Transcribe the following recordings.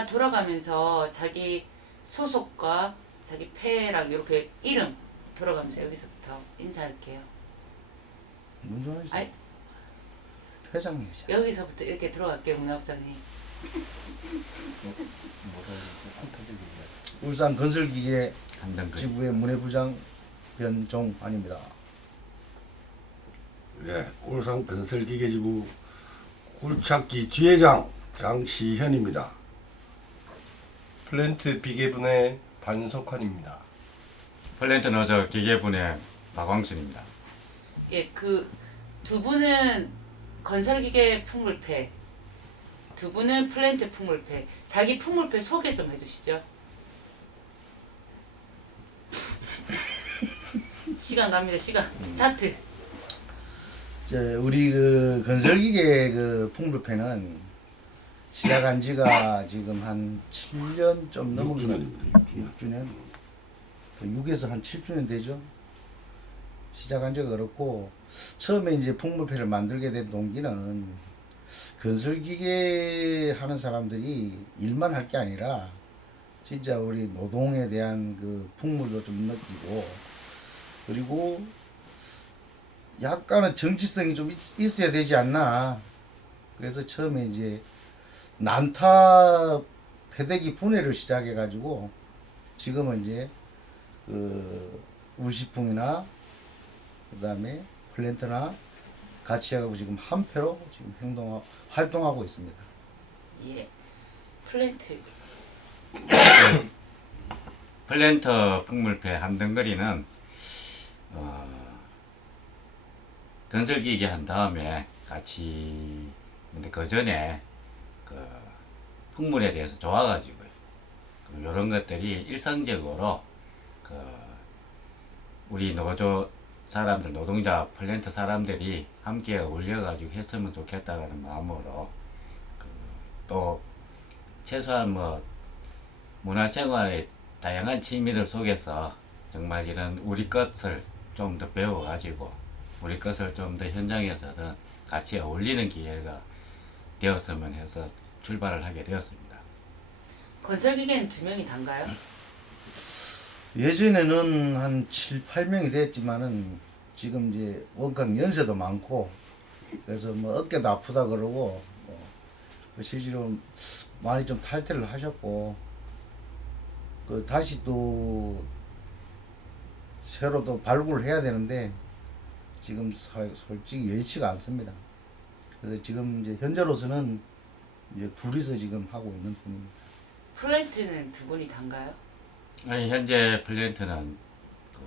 시가 돌아가면서 자기 소속과 자기 패랑 이렇게 이름 돌아가면서 여기서부터 인사할게요. 뭔 소리지? 아이. 회장님이죠. 여기서부터 이렇게 들어갈게요, 문화부장님. 울산 건설기계 한단거리. 지부의 문해부장 변종환입니다. 예, 울산 건설기계지부 굴착기 뒤회장 장시현입니다. 플랜트 비계분의 반석환입니다. 플랜트 노조 기계분의 박광순입니다. 예, 그 두 분은 건설기계 풍물패, 두 분은 플랜트 풍물패. 자기 풍물패 소개 좀 해주시죠. 시간 갑니다. 시간 스타트. 이제 우리 그 건설기계 그 풍물패는 시작한 지가 지금 한 7년 좀 넘은 것 6주년입니다. 6주년? 6에서 한 7주년 되죠. 시작한 지가 그렇고 처음에 이제 풍물패를 만들게 된 동기는 건설기계 하는 사람들이 일만 할 게 아니라 진짜 우리 노동에 대한 그 풍물도 좀 느끼고 그리고 약간은 정치성이 좀 있어야 되지 않나. 그래서 처음에 이제 난타 패대기 분해를 시작해 가지고 지금은 이제 그 울시풍이나 그다음에 플랜트나 같이 하고 지금 한 패로 지금 활동하고 있습니다. 예, 플랜트. 플랜트 풍물패 한단거리는 건설기계 한 다음에 같이 근데 그 전에 그 풍물에 대해서 좋아가지고요. 이런 것들이 일상적으로 그 우리 노조 사람들, 노동자, 플랜트 사람들이 함께 어울려가지고 했으면 좋겠다라는 마음으로 또 최소한 뭐 문화생활의 다양한 취미들 속에서 정말 이런 우리 것을 좀 더 배워가지고 우리 것을 좀 더 현장에서는 같이 어울리는 기회가 되었으면 해서 출발을 하게 되었습니다. 건설기계는 두 명이 단가요? 예전에는 한 7, 8명이 됐지만은 지금 이제 원각 연세도 많고 그래서 뭐 어깨도 아프다 그러고 그 실제로 많이 좀 탈퇴를 하셨고 그 다시 또 새로 또 발굴을 해야 되는데 지금 솔직히 여의치가 않습니다. 그래서 지금 이제 현재로서는 이제 둘이서 지금 하고 있는 중입니다. 플랜트는 두 분이 단가요? 아니, 현재 플랜트는 그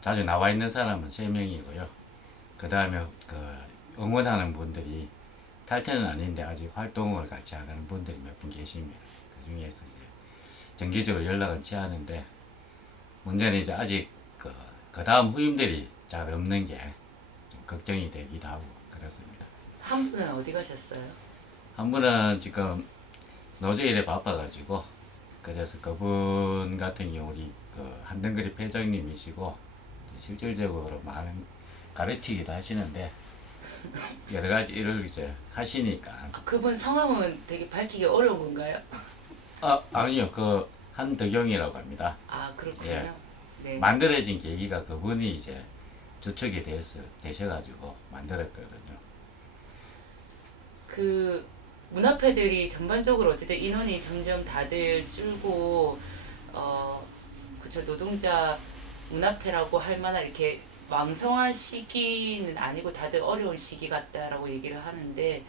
자주 나와 있는 사람은 3명이고요. 그 다음에 그 응원하는 분들이 탈퇴는 아닌데 아직 활동을 같이 하는 분들이 몇 분 계십니다. 그 중에서 이제 정기적으로 연락은 취하는데 문제는 이제 아직 그 다음 후임들이 잘 없는 게 좀 걱정이 되기도 하고 그렇습니다. 한 분은 어디 가셨어요? 한 분은 지금 노조 일에 바빠가지고 그래서 그분 같은 경우 우리 그 한등거리 회장님이시고 실질적으로 많은 가르치기도 하시는데 여러 가지 일을 이제 하시니까 아, 그분 성함은 되게 밝히기 어려운 건가요? 아니요 그 한덕영이라고 합니다. 아, 그렇군요. 예. 네. 만들어진 계기가 그분이 이제 주축이 되셔가지고 만들었거든요. 그 문화패들이 전반적으로 어쨌든 인원이 점점 다들 줄고 그쵸, 노동자 문화패라고 할 만한 이렇게 왕성한 시기는 아니고 다들 어려운 시기 같다라고 얘기를 하는데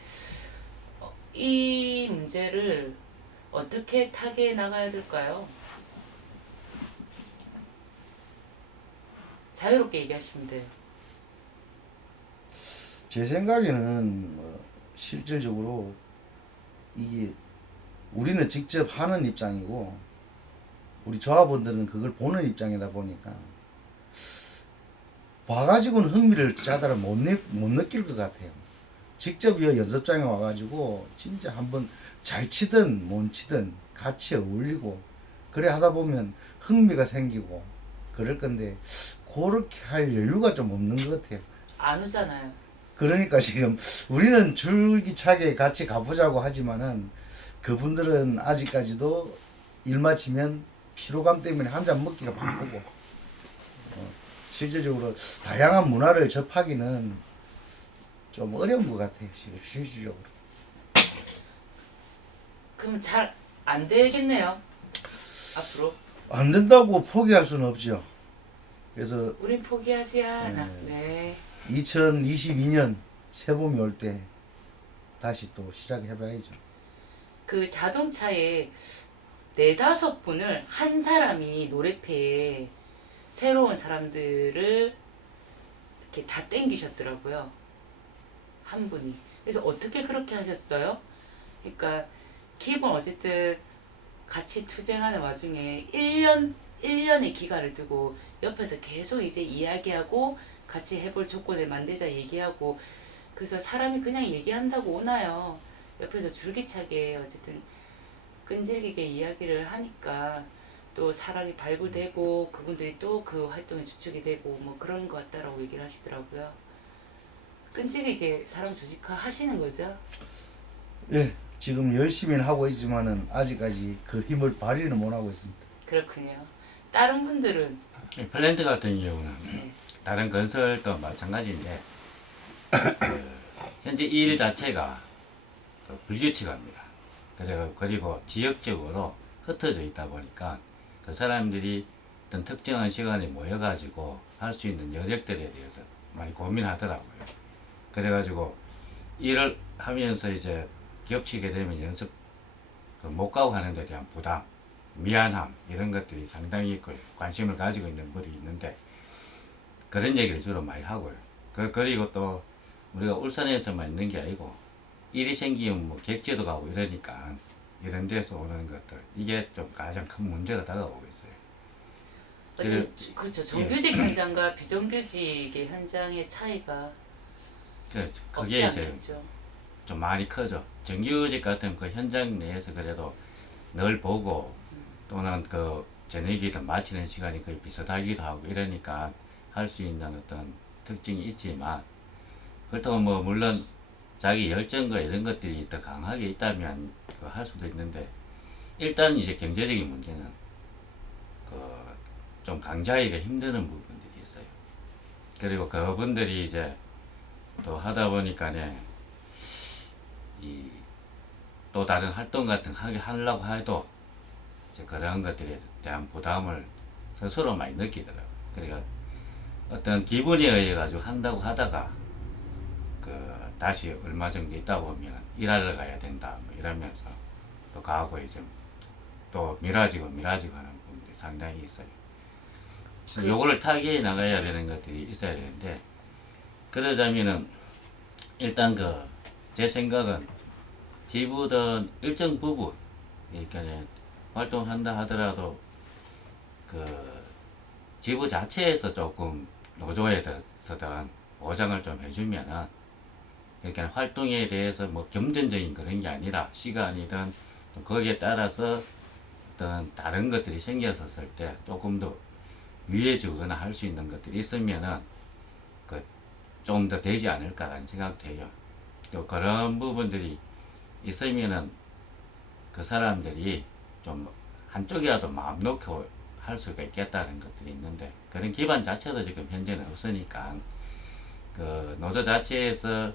이 문제를 어떻게 타개해 나가야 될까요? 자유롭게 얘기하시면 돼요. 제 생각에는 뭐 실질적으로 이게 우리는 직접 하는 입장이고 우리 조합원들은 그걸 보는 입장이다 보니까 봐가지고는 흥미를 자다를 못 느낄 것 같아요. 직접 이 연습장에 와가지고 진짜 한번 잘 치든 못 치든 같이 어울리고 그래 하다 보면 흥미가 생기고 그럴 건데 그렇게 할 여유가 좀 없는 것 같아요. 안 오잖아요. 그러니까 지금 우리는 줄기차게 같이 가보자고 하지만은 그분들은 아직까지도 일 마치면 피로감 때문에 한 잔 먹기가 바쁘고 실질적으로 다양한 문화를 접하기는 좀 어려운 것 같아요. 실질적으로. 그럼 잘 안 되겠네요. 앞으로 안 된다고 포기할 수는 없죠. 그래서 우린 포기하지 않아. 네. 2022년 새봄이 올 때 다시 또 시작해봐야죠. 그 자동차에 4-5분을 한 사람이 노래패에 새로운 사람들을 이렇게 다 땡기셨더라고요. 한 분이. 그래서 어떻게 그렇게 하셨어요? 그러니까 기본 어쨌든 같이 투쟁하는 와중에 1년의 기간을 두고 옆에서 계속 이제 이야기하고 같이 해볼 조건을 만들자 얘기하고 그래서 사람이 그냥 얘기한다고 오나요? 옆에서 줄기차게 어쨌든 끈질기게 이야기를 하니까 또 사람이 발굴되고 그분들이 또 그 활동에 주축이 되고 뭐 그런 것 같다라고 얘기를 하시더라고요. 끈질기게 사람 조직화 하시는 거죠? 예, 지금 열심히는 하고 있지만은 아직까지 그 힘을 발휘는 못 하고 있습니다. 그렇군요. 다른 분들은 이 플랜트 같은 경우는 네. 다른 건설도 마찬가지인데 그 현재 이 일 자체가 그 불규칙합니다. 그리고 지역적으로 흩어져 있다 보니까 그 사람들이 어떤 특정한 시간에 모여가지고 할 수 있는 여력들에 대해서 많이 고민하더라고요. 그래가지고 일을 하면서 이제 겹치게 되면 연습 못 가고 하는 데 대한 부담, 미안함 이런 것들이 상당히 그 관심을 가지고 있는 분이 있는데 그런 얘기를 주로 많이 하고요. 그리고 또 우리가 울산에서만 있는 게 아니고 일이 생기면 뭐 객지도 가고 이러니까 이런 데서 오는 것들 이게 좀 가장 큰 문제가 다가오고 있어요. 그렇죠. 정규직 현장과 비정규직의 현장의 차이가 그렇죠. 없지 그게 이제 않겠죠. 좀 많이 커져. 정규직 같은 그 현장 내에서 그래도 늘 보고 또는 그 저녁이든 마치는 시간이 거의 비슷하기도 하고 이러니까 할 수 있는 어떤 특징이 있지만 그렇다고 뭐 물론 자기 열정과 이런 것들이 더 강하게 있다면 그 할 수도 있는데 일단 이제 경제적인 문제는 그 좀 강자이가 힘드는 부분들이 있어요. 그리고 그분들이 이제 또 하다 보니까네 이 또 다른 활동 같은 거 하려고 해도 이제 그런 것들에 대한 부담을 스스로 많이 느끼더라고요. 그러니까 어떤 기분에 의해 가지고 한다고 하다가 그 다시 얼마 정도 있다 보면 일하러 가야 된다 뭐 이러면서 또 가고 이제 또 미뤄지고 하는 부분들이 상당히 있어요. 요거를 타개해 나가야 되는 것들이 있어야 되는데 그러자면은 일단 그 제 생각은 지부든 일정 부분 그러니까 활동한다 하더라도 그 지부 자체에서 조금 노조에 대해서든 보장을 좀 해주면은 그러니까 활동에 대해서 뭐 금전적인 그런 게 아니라 시간이든 거기에 따라서 어떤 다른 것들이 생겼었을 때 조금 더 위해 주거나 할 수 있는 것들이 있으면은 그 좀 더 되지 않을까라는 생각도 해요. 또 그런 부분들이 있으면은 그 사람들이 좀 한쪽이라도 마음 놓고 할 수가 있겠다는 것들이 있는데 그런 기반 자체도 지금 현재는 없으니까 그 노조 자체에서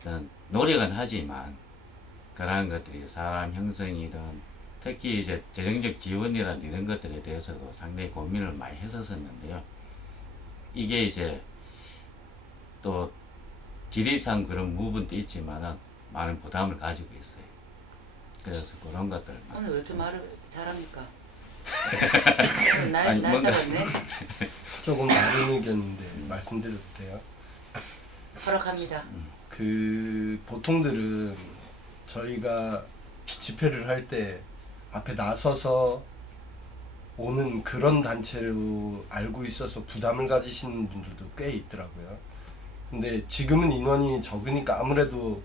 어떤 노력은 하지만 그러한 것들이 사람 형성이든 특히 이제 재정적 지원이라든 이런 것들에 대해서도 상당히 고민을 많이 했었었는데요. 이게 이제 또 지리상 그런 부분도 있지만은 많은 부담을 가지고 있어요. 그래서 그런 것들. 오늘 왜 이렇게 말을 잘합니까? 아니, 날 뭔가- 살았네. 조금 다른 의견인데 말씀드려도 돼요? 허락합니다. 그 보통들은 저희가 집회를 할 때 앞에 나서서 오는 그런 단체로 알고 있어서 부담을 가지시는 분들도 꽤 있더라고요. 근데 지금은 인원이 적으니까 아무래도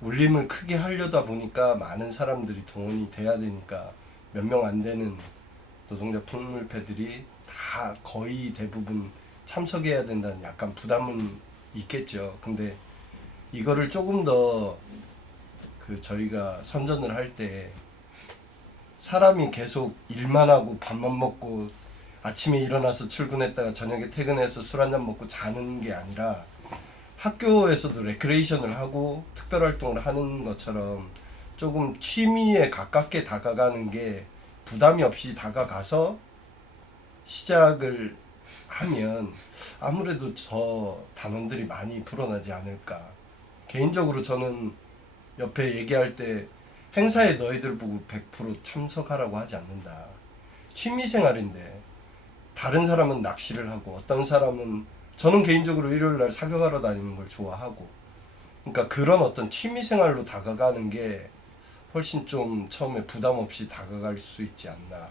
울림을 크게 하려다 보니까 많은 사람들이 동원이 돼야 되니까 몇 명 안 되는 노동자 풍물패들이 다 거의 대부분 참석해야 된다는 약간 부담은 있겠죠. 근데 이거를 조금 더 그 저희가 선전을 할 때 사람이 계속 일만 하고 밥만 먹고 아침에 일어나서 출근했다가 저녁에 퇴근해서 술 한잔 먹고 자는 게 아니라 학교에서도 레크레이션을 하고 특별활동을 하는 것처럼 조금 취미에 가깝게 다가가는 게 부담이 없이 다가가서 시작을 하면 아무래도 저 단원들이 많이 불어나지 않을까. 개인적으로 저는 옆에 얘기할 때 행사에 너희들 보고 100% 참석하라고 하지 않는다. 취미생활인데 다른 사람은 낚시를 하고 어떤 사람은 저는 개인적으로 일요일날 사격하러 다니는 걸 좋아하고 그러니까 그런 어떤 취미생활로 다가가는 게 훨씬 좀 처음에 부담 없이 다가갈 수 있지 않나.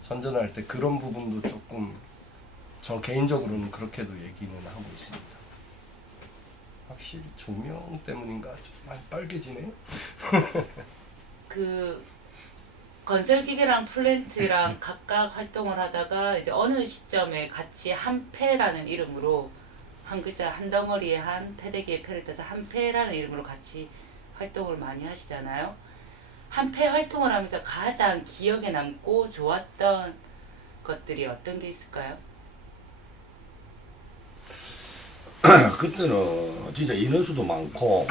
선전할 때 그런 부분도 조금 저 개인적으로는 그렇게도 얘기는 하고 있습니다. 확실히 조명 때문인가 좀 많이 빨개지네. 그 건설기계랑 플랜트랑 각각 활동을 하다가 이제 어느 시점에 같이 한패라는 이름으로 한 글자 한 덩어리에 한 패대기에 패를 떠서 한패라는 이름으로 같이 활동을 많이 하시잖아요. 한패 활동을 하면서 가장 기억에 남고 좋았던 것들이 어떤 게 있을까요? 그때는 진짜 인원수도 많고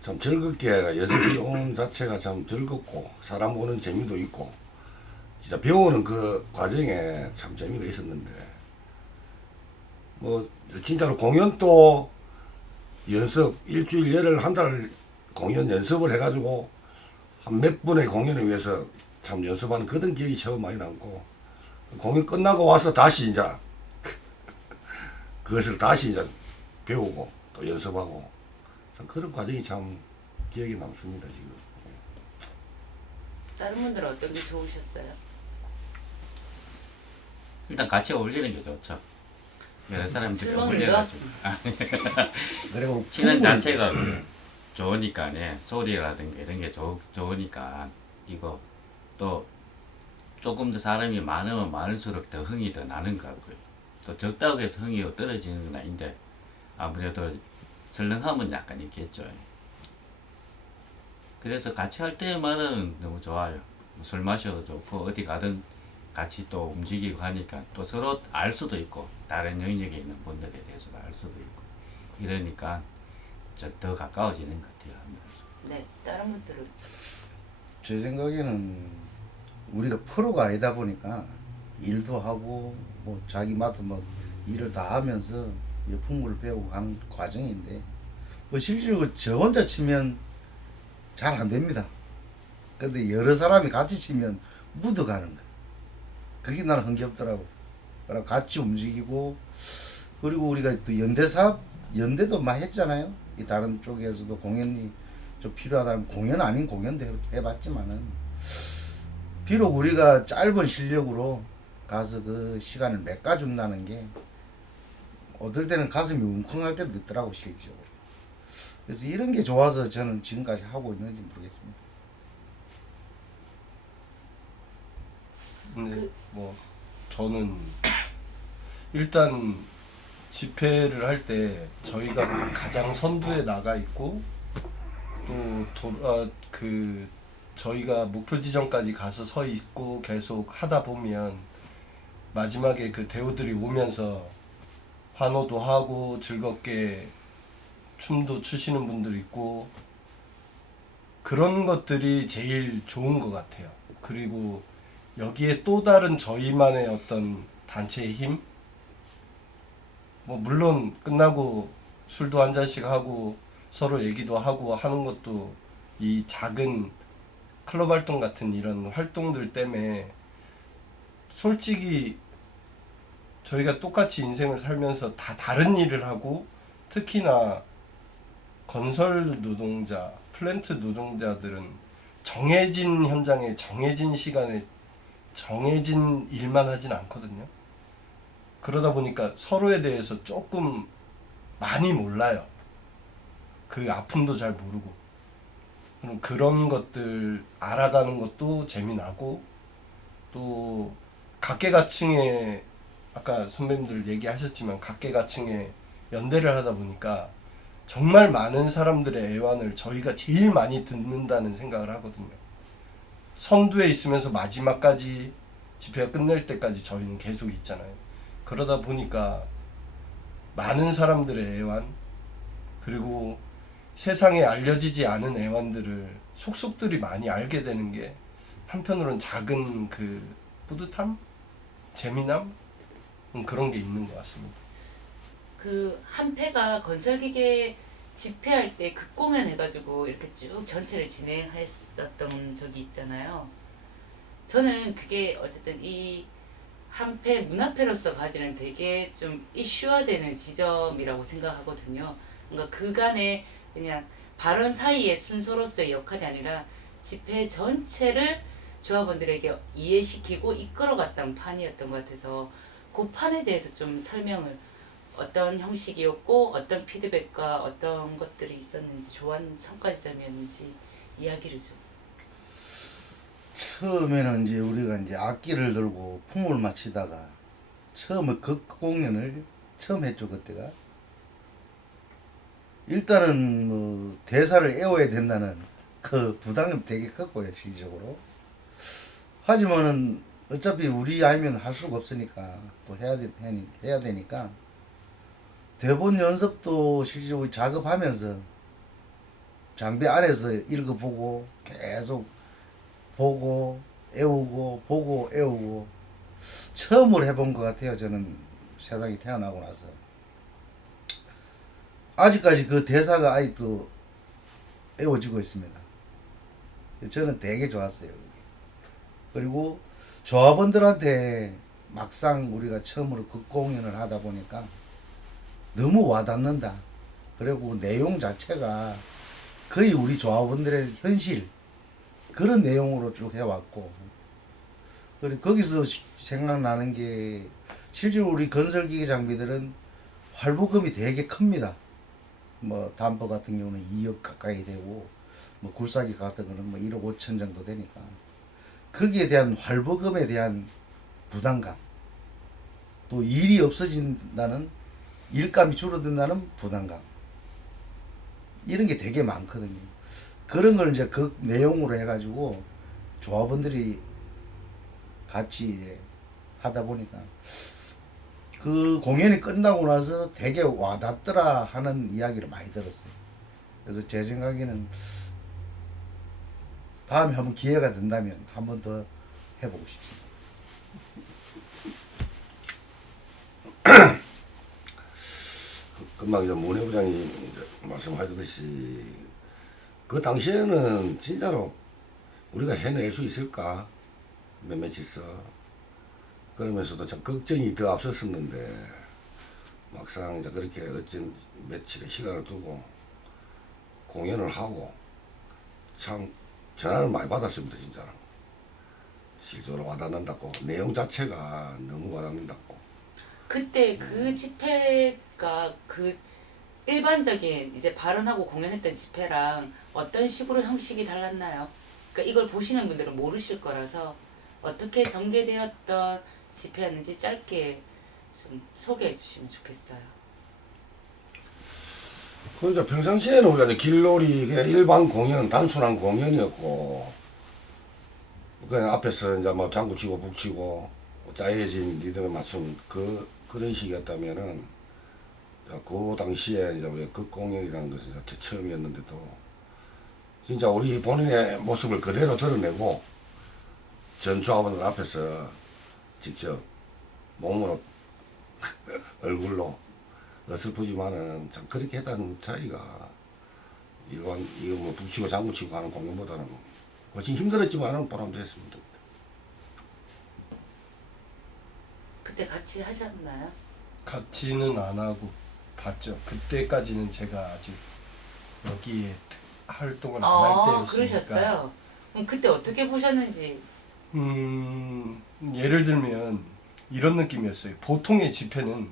참 즐겁게 연습이 오는 자체가 참 즐겁고 사람 보는 재미도 있고 진짜 배우는 그 과정에 참 재미가 있었는데 뭐 진짜로 공연도 연습 일주일 열흘 한 달 공연 연습을 해가지고 한 몇 분의 공연을 위해서 참 연습하는 그런 기억이 처음 많이 남고 공연 끝나고 와서 다시 이제 그것을 다시 이제 배우고 또 연습하고 참 그런 과정이 참 기억에 남습니다 지금. 다른 분들은 어떤 게 좋으셨어요? 일단 같이 어울리는 게 좋죠. 여러 사람들이 술 먹는 어울려가지고 그리고 친한 풍물을- 자체가 좋으니까 소리라든가 이런 게 좋으니까 이거 또 조금 더 사람이 많으면 많을수록 더 흥이 더 나는 것 같고요. 또 적다고 해서 흥이 떨어지는 건 아닌데 아무래도 설렁함은 약간 있겠죠. 그래서 같이 할 때마다는 너무 좋아요. 술 마셔도 좋고 어디 가든 같이 또 움직이고 하니까 또 서로 알 수도 있고 다른 영역에 있는 분들에 대해서도 알 수도 있고 이러니까 더 가까워지는 것 같아요. 하면서. 네, 다른 분들은 제 생각에는 우리가 프로가 아니다 보니까 일도 하고 뭐 자기 맡은 뭐 일을 다 하면서 풍물을 배우고 가는 과정인데 뭐 실제로 저 혼자 치면 잘 안 됩니다. 근데 여러 사람이 같이 치면 묻어가는 거야. 그게 나는 흥겹더라고. 그래서 같이 움직이고 그리고 우리가 또 연대도 많이 했잖아요. 이 다른 쪽에서도 공연이 좀 필요하다면 공연 아닌 공연도 해봤지만은 비록 우리가 짧은 실력으로 가서 그 시간을 메꿔준다는 게 어떨 때는 가슴이 웅크할 때도 있더라고 실질적으로. 그래서 이런 게 좋아서 저는 지금까지 하고 있는지 모르겠습니다. 근데 뭐 저는 일단 집회를 할 때 저희가 가장 선두에 나가 있고 또 저희가 목표 지점까지 가서 서 있고 계속 하다 보면 마지막에 그 대우들이 오면서 환호도 하고 즐겁게 춤도 추시는 분들 있고 그런 것들이 제일 좋은 것 같아요. 그리고 여기에 또 다른 저희만의 어떤 단체의 힘? 뭐 물론 끝나고 술도 한 잔씩 하고 서로 얘기도 하고 하는 것도 이 작은 클럽 활동 같은 이런 활동들 때문에 솔직히 저희가 똑같이 인생을 살면서 다 다른 일을 하고 특히나 건설 노동자, 플랜트 노동자들은 정해진 현장에 정해진 시간에 정해진 일만 하진 않거든요. 그러다 보니까 서로에 대해서 조금 많이 몰라요. 그 아픔도 잘 모르고. 그럼 그런 것들 알아가는 것도 재미나고 또 각계각층에 아까 선배님들 얘기하셨지만 각계각층에 연대를 하다 보니까 정말 많은 사람들의 애환을 저희가 제일 많이 듣는다는 생각을 하거든요. 선두에 있으면서 마지막까지 집회가 끝낼 때까지 저희는 계속 있잖아요. 그러다 보니까 많은 사람들의 애환, 그리고 세상에 알려지지 않은 애환들을 속속들이 많이 알게 되는 게 한편으로는 작은 그 뿌듯함? 재미남? 그런 게 있는 것 같습니다. 그 한패가 건설기계 집회할 때 극공연 해가지고 이렇게 쭉 전체를 진행했었던 적이 있잖아요. 저는 그게 어쨌든 이 한패 문화패로서 가지는 되게 좀 이슈화되는 지점이라고 생각하거든요. 그러니까 그간의 그냥 발언 사이의 순서로서의 역할이 아니라 집회 전체를 조합원들에게 이해시키고 이끌어갔던 판이었던 것 같아서 그 판에 대해서 좀 설명을, 어떤 형식이었고 어떤 피드백과 어떤 것들이 있었는지, 좋아하는 성과 지점이었는지 이야기를 좀. 처음에는 이제 우리가 이제 악기를 들고 풍을 마치다가 처음에 극 공연을 처음 했죠. 그때가 일단은 뭐 대사를 외워야 된다는 그 부담이 되게 컸고요, 실질적으로. 하지만은 어차피 우리 아니면 할 수가 없으니까 또 해야 되니까 대본 연습도 실질적으로 작업하면서 장비 안에서 읽어보고 계속 보고 애우고 보고 애우고 처음으로 해본 것 같아요. 저는 세상에 태어나고 나서 아직까지 그 대사가 아직도 애워지고 있습니다. 저는 되게 좋았어요. 그리고 조합원들한테 막상 우리가 처음으로 극공연을 하다 보니까 너무 와닿는다. 그리고 내용 자체가 거의 우리 조합원들의 현실 그런 내용으로 쭉 해왔고, 그리고 거기서 생각나는 게 실제로 우리 건설기계 장비들은 활보금이 되게 큽니다. 뭐 담퍼 같은 경우는 2억 가까이 되고 뭐 굴삭기 같은 거는 뭐 1억 5천 정도 되니까 거기에 대한 활보금에 대한 부담감, 또 일이 없어진다는, 일감이 줄어든다는 부담감, 이런 게 되게 많거든요. 그런 걸 이제 그 내용으로 해가지고 조합원들이 같이 이제 하다 보니까 그 공연이 끝나고 나서 되게 와닿더라 하는 이야기를 많이 들었어요. 그래서 제 생각에는 다음에 한번 기회가 된다면 한 번 더 해보고 싶습니다. 금방 이제 문혜 부장님 말씀하셨듯이 그 당시에는 진짜로 우리가 해낼 수 있을까 몇몇 있어. 그러면서도 참 걱정이 더 앞섰었는데 막상 이제 그렇게 어쩐 며칠의 시간을 두고 공연을 하고 참 전화를 많이 받았습니다. 진짜로 실제로 와닿는다고, 내용 자체가 너무 와닿는다고. 그때 그 집회가 그 일반적인 이제 발언하고 공연했던 집회랑 어떤 식으로 형식이 달랐나요? 그러니까 이걸 보시는 분들은 모르실 거라서 어떻게 전개되었던 집회였는지 짧게 좀 소개해 주시면 좋겠어요. 그 이제 평상시에는 우리가 이제 길놀이 그냥 일반 공연, 단순한 공연이었고, 그냥 앞에서 이제 뭐 장구 치고 북 치고 짜여진 리듬에 맞춘 그런 식이었다면은, 그 당시에 이제 우리 극공연이라는 것은 제 처음이었는데도 진짜 우리 본인의 모습을 그대로 드러내고 전 조합원들 앞에서 직접 몸으로 얼굴로 어설프지만은 참 그렇게 했다는 차이가 일반 이거 뭐 북치고 장구치고 하는 공연보다는 훨씬 힘들었지만은 보람도 했습니다. 그때 같이 하셨나요? 같이는 안 하고 봤죠. 그때까지는 제가 아직 여기에 활동을 안 할 때였으니까. 그러셨어요? 그럼 그때 어떻게 보셨는지. 예를 들면 이런 느낌이었어요. 보통의 집회는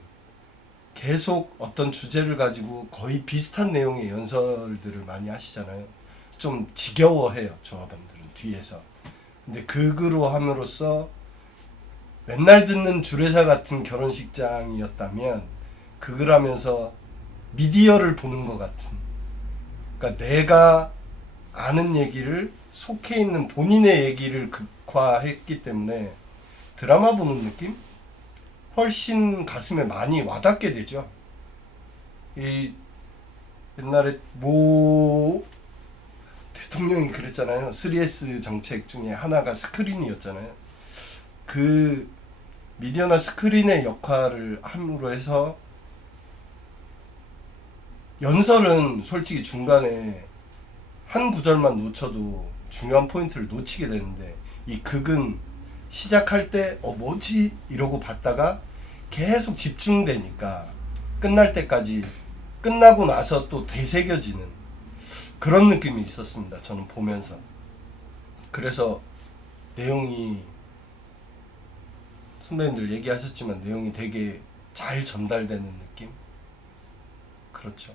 계속 어떤 주제를 가지고 거의 비슷한 내용의 연설들을 많이 하시잖아요. 좀 지겨워해요, 조합원들은 뒤에서. 근데 극으로 함으로써 맨날 듣는 주례사 같은 결혼식장이었다면 극을 하면서 미디어를 보는 것 같은. 그러니까 내가 아는 얘기를 속해 있는 본인의 얘기를 극화했기 때문에 드라마 보는 느낌? 훨씬 가슴에 많이 와닿게 되죠. 이 옛날에 모 대통령이 그랬잖아요. 3S 정책 중에 하나가 스크린이었잖아요. 그 미디어나 스크린의 역할을 함으로 해서 연설은 솔직히 중간에 한 구절만 놓쳐도 중요한 포인트를 놓치게 되는데 이 극은 시작할 때 뭐지? 이러고 봤다가 계속 집중되니까 끝날 때까지 끝나고 나서 또 되새겨지는 그런 느낌이 있었습니다. 저는 보면서. 그래서 내용이 선배님들 얘기하셨지만 내용이 되게 잘 전달되는 느낌? 그렇죠.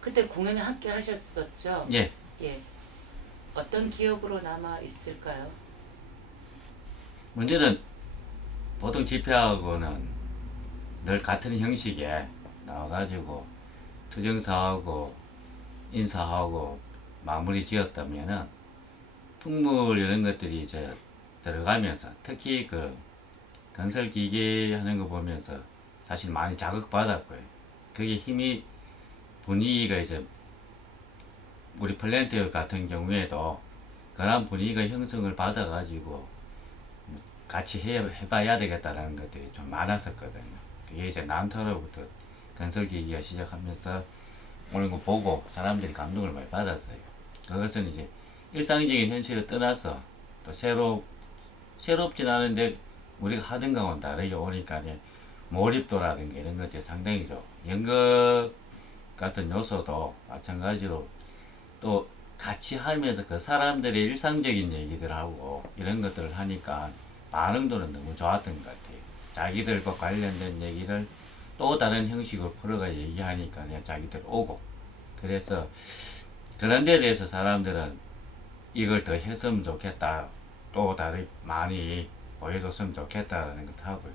그때 공연에 함께 하셨었죠? 예. 예. 어떤 기억으로 남아 있을까요? 문제는 보통 집회하고는 늘 같은 형식에 나와가지고 투정사하고 인사하고 마무리 지었다면은 풍물 이런 것들이 이제 들어가면서 특히 그 건설기계 하는 거 보면서 사실 많이 자극받았고요. 그게 힘이 분위기가 이제 우리 플랜트 같은 경우에도 그런 분위기가 형성을 받아가지고 같이 해봐야 되겠다라는 것들이 좀 많았었거든요. 그게 이제 난타로부터 건설기기가 시작하면서 오는 거 보고 사람들이 감동을 많이 받았어요. 그것은 이제 일상적인 현실을 떠나서 또 새롭진 않은데 우리가 하던 거하고는 다르게 오니까 몰입도라든가 이런 것들이 상당히 좀 연극 같은 요소도 마찬가지로 또 같이 하면서 그 사람들의 일상적인 얘기들하고 이런 것들을 하니까 반응도는 너무 좋았던 것 같아요. 자기들과 관련된 얘기를 또 다른 형식으로 풀어가 얘기하니까 그냥 자기들 오고 그래서 그런 데에 대해서 사람들은 이걸 더 했으면 좋겠다 또 다른 많이 보여줬으면 좋겠다라는 것도 하고요.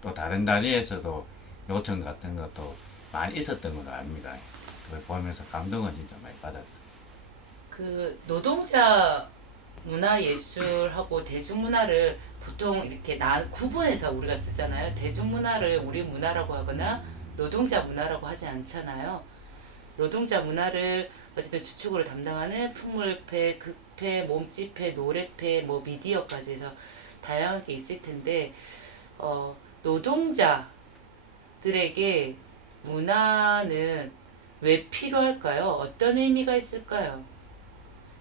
또 다른 단위에서도 요청 같은 것도 많이 있었던 걸로 압니다. 그걸 보면서 감동을 진짜 많이 받았어요. 그 노동자 문화예술하고 대중문화를 보통 이렇게 구분해서 우리가 쓰잖아요. 대중문화를 우리 문화라고 하거나 노동자 문화라고 하지 않잖아요. 노동자 문화를 어쨌든 주축으로 담당하는 풍물회, 극회, 몸집회, 노래회, 뭐 미디어까지 해서 다양하게 있을 텐데 노동자들에게 문화는 왜 필요할까요? 어떤 의미가 있을까요?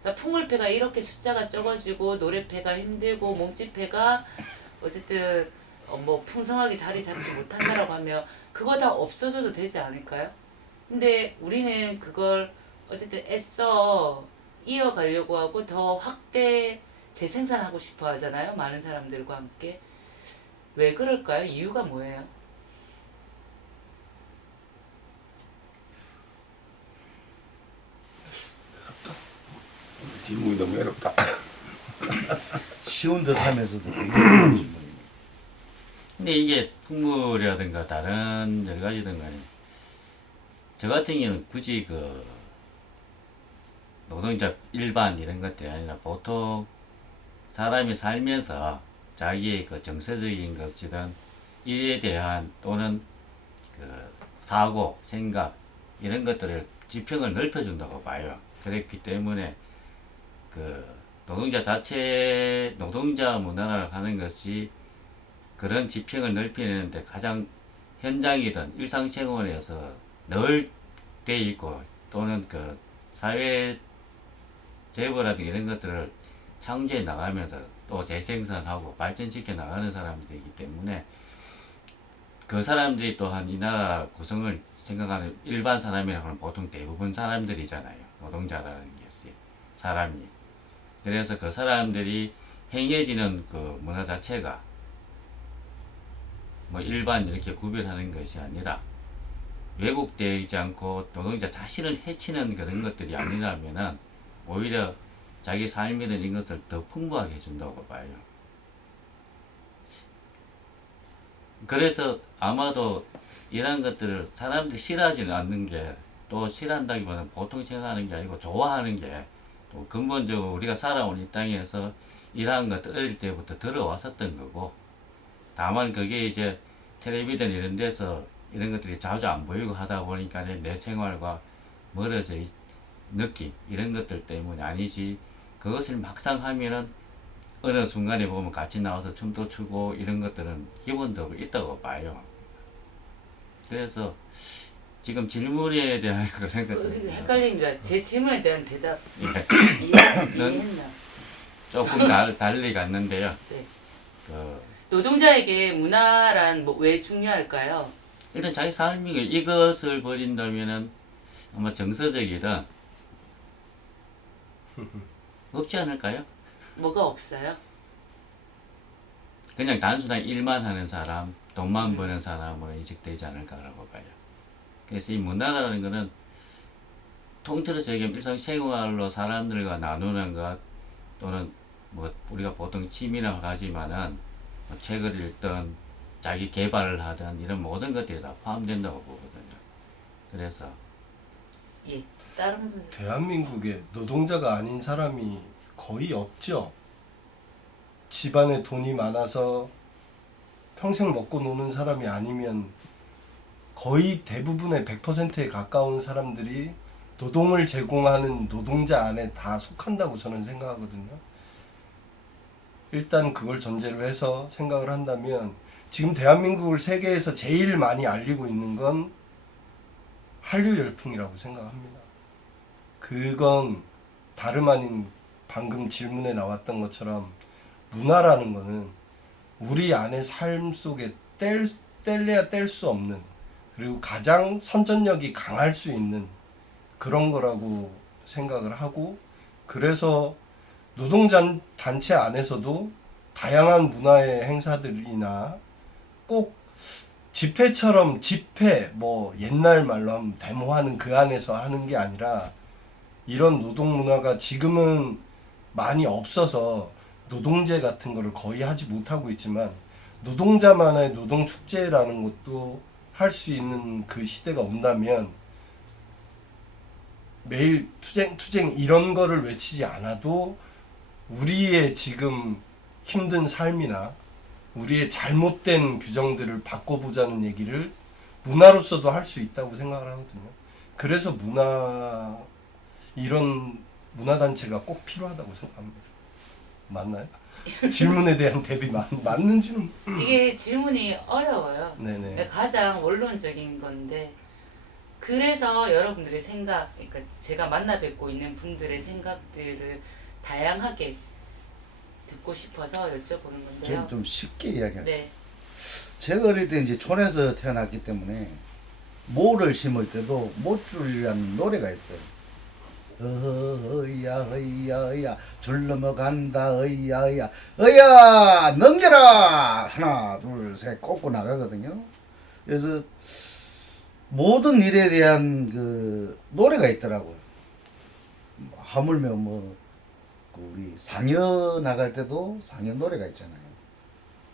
그러니까 풍물패가 이렇게 숫자가 적어지고 노래패가 힘들고 몸집패가 어쨌든 뭐 풍성하게 자리 잡지 못한다라고 하면 그거 다 없어져도 되지 않을까요? 근데 우리는 그걸 어쨌든 애써 이어가려고 하고 더 확대 재생산하고 싶어 하잖아요. 많은 사람들과 함께. 왜 그럴까요? 이유가 뭐예요? 질문이 너무 어렵다. 쉬운 듯 하면서도 되게 어려운 질문입니다. 근데 이게 풍물이라든가 다른 여러 가지든 간에 저 같은 경우는 굳이 그 노동자 일반 이런 것들이 아니라 보통 사람이 살면서 자기의 그 정서적인 것이든 일에 대한 또는 그 사고, 생각 이런 것들을 지평을 넓혀준다고 봐요. 그렇기 때문에 그 노동자 문화를 하는 것이 그런 지평을 넓히는데 가장 현장이든 일상생활에서 늘 돼 있고 또는 그 사회 제보라든가 이런 것들을 창조해 나가면서 또 재생산하고 발전시켜 나가는 사람들이기 때문에 그 사람들이 또한 이 나라 구성을 생각하는 일반 사람이라고 하면 보통 대부분 사람들이잖아요. 노동자라는 게 사람이. 그래서 그 사람들이 행해지는 그 문화 자체가 뭐 일반 이렇게 구별하는 것이 아니라 왜곡되지 않고 노동자 자신을 해치는 그런 것들이 아니라면은 오히려 자기 삶이든 이것을 더 풍부하게 해준다고 봐요. 그래서 아마도 이런 것들을 사람들이 싫어하지는 않는 게, 또 싫어한다기보다는 보통 생각하는 게 아니고 좋아하는 게, 또 근본적으로 우리가 살아온 이 땅에서 이러한 것들 어릴 때부터 들어왔었던 거고, 다만 그게 이제 텔레비전 이런 데서 이런 것들이 자주 안 보이고 하다 보니까 내 생활과 멀어져 느낌 이런 것들 때문에 아니지, 그것을 막상 하면은 어느 순간에 보면 같이 나와서 춤도 추고 이런 것들은 기본적으로 있다고 봐요. 그래서 지금 질문에 대한 그런 것들 헷갈립니다. 제 질문에 대한 대답 예, 이해했나? 조금 달리 갔는데요. 네. 그 노동자에게 문화란 왜 중요할까요? 일단 자기 삶이 이것을 버린다면은 아마 정서적이든 없지 않을까요? 뭐가 없어요? 그냥 단순한 일만 하는 사람, 돈만 버는 사람으로 인식되지 않을까라고 봐요. 그래서 이 문화라는 거는 통틀어서 얘기하면 일상생활로 사람들과 나누는 것, 또는 뭐 우리가 보통 취미라고 하지만은 뭐 책을 읽든 자기 개발을 하든 이런 모든 것들이 다 포함된다고 보거든요. 그래서 예. 다른 분. 대한민국에 노동자가 아닌 사람이 거의 없죠. 집안에 돈이 많아서 평생 먹고 노는 사람이 아니면 거의 대부분의 100%에 가까운 사람들이 노동을 제공하는 노동자 안에 다 속한다고 저는 생각하거든요. 일단 그걸 전제로 해서 생각을 한다면 지금 대한민국을 세계에서 제일 많이 알리고 있는 건 한류 열풍이라고 생각합니다. 그건 다름 아닌 방금 질문에 나왔던 것처럼 문화라는 거는 우리 안의 삶 속에 뗄래야 뗄 수 없는, 그리고 가장 선전력이 강할 수 있는 그런 거라고 생각을 하고, 그래서 노동단체 안에서도 다양한 문화의 행사들이나 꼭 집회처럼 집회, 뭐 옛날 말로 하면 데모하는 그 안에서 하는 게 아니라, 이런 노동 문화가 지금은 많이 없어서 노동제 같은 거를 거의 하지 못하고 있지만 노동자만의 노동축제라는 것도 할 수 있는 그 시대가 온다면 매일 투쟁 이런 거를 외치지 않아도 우리의 지금 힘든 삶이나 우리의 잘못된 규정들을 바꿔보자는 얘기를 문화로서도 할 수 있다고 생각을 하거든요. 그래서 이런 문화단체가 꼭 필요하다고 생각합니다. 맞나요? 질문에 대한 대비 맞는지는. 이게 질문이 어려워요. 네네. 가장 원론적인 건데, 그래서 여러분들의 생각, 그러니까 제가 만나 뵙고 있는 분들의 생각들을 다양하게 듣고 싶어서 여쭤보는 건데요. 제가 좀 쉽게 이야기할게요. 네. 제가 어릴 때 이제 촌에서 태어났기 때문에 모를 심을 때도 못줄이라는 노래가 있어요. 어이야 어이야 어이야 줄 넘어간다 어이야 어이야 어이야 넘겨라 하나 둘 셋 꽂고 나가거든요. 그래서 모든 일에 대한 그 노래가 있더라고요. 하물며 뭐 우리 상여 나갈 때도 상여 노래가 있잖아요.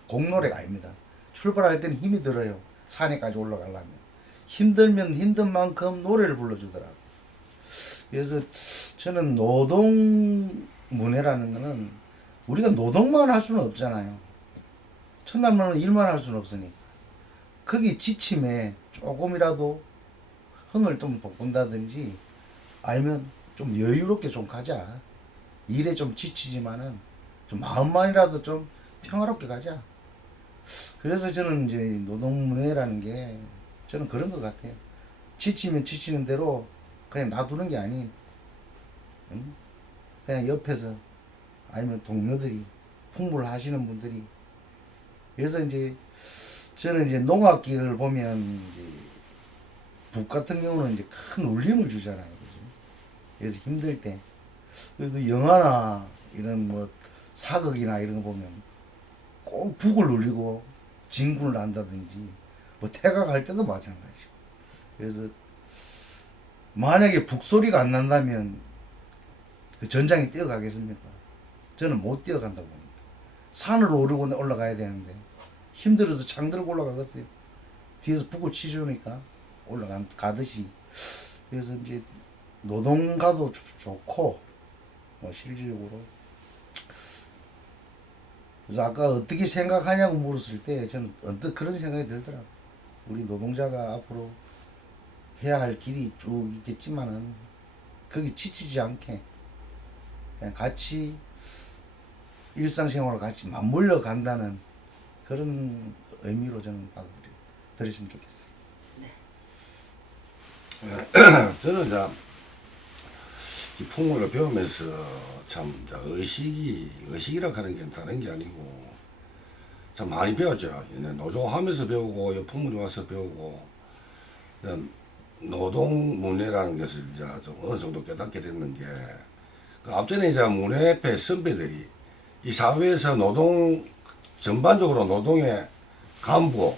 공노래가 아닙니다. 출발할 때는 힘이 들어요. 산에까지 올라가려면 힘들면 힘든 만큼 노래를 불러주더라고요. 그래서 저는 노동문해라는 거는 우리가 노동만 할 수는 없잖아요. 천남만은 일만 할 수는 없으니 거기 지침에 조금이라도 흥을 좀 돋군다든지 아니면 좀 여유롭게 좀 가자. 일에 좀 지치지만은 좀 마음만이라도 좀 평화롭게 가자. 그래서 저는 이제 노동문해라는 게 저는 그런 것 같아요. 지치면 지치는 대로 그냥 놔두는 게 아닌, 그냥 옆에서 아니면 동료들이 풍부를 하시는 분들이. 그래서 이제 저는 이제 농악기를 보면 이제 북 같은 경우는 이제 큰 울림을 주잖아요. 그죠? 그래서 힘들 때. 그래도 영화나 이런 뭐 사극이나 이런 거 보면 꼭 북을 울리고 진군을 한다든지 뭐 태각할 때도 마찬가지고. 그래서 만약에 북소리가 안 난다면 그 전장에 뛰어가겠습니까? 저는 못 뛰어간다고 봅니다. 산을 오르고 올라가야 되는데 힘들어서 창 들고 올라가겠어요? 뒤에서 북을 치주니까 올라가듯이. 그래서 이제 노동가도 좋고 뭐 실질적으로. 그래서 아까 어떻게 생각하냐고 물었을 때 저는 언뜻 그런 생각이 들더라고. 우리 노동자가 앞으로 해야 할 길이 쭉 있겠지만은 거기 지치지 않게 그냥 같이 일상생활을 같이 맞물려 간다는 그런 의미로 저는 받아들였으면 좋겠어요. 저는 이제 이 풍물을 배우면서 참 이제 의식이라 하는 게 다른 게 아니고 참 많이 배웠죠. 노조하면서 배우고 이 풍물에 와서 배우고 노동 문해라는 것을 이제 좀 어느 정도 깨닫게 됐는 게 그 앞전에 이제 문해협회 선배들이 이 사회에서 노동 전반적으로 노동의 간부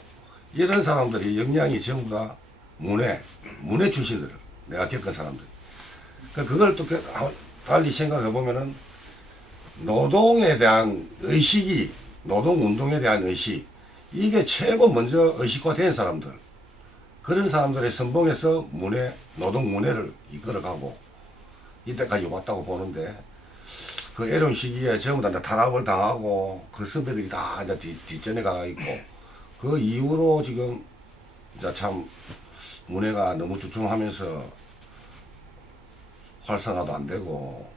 이런 사람들이 역량이 전부 다 문해 출신들 내가 겪은 사람들. 그러니까 그걸 또 달리 생각해 보면은 노동에 대한 의식이 노동 운동에 대한 의식 이게 최고 먼저 의식화된 사람들 그런 사람들의 선봉에서 노동 문해를 이끌어가고 이때까지 왔다고 보는데 그 애로운 시기에 전부 다 이제 탄압을 당하고 그 선배들이 다 이제 뒷전에 가 있고 그 이후로 지금 이제 참 문해가 너무 주춤하면서 활성화도 안 되고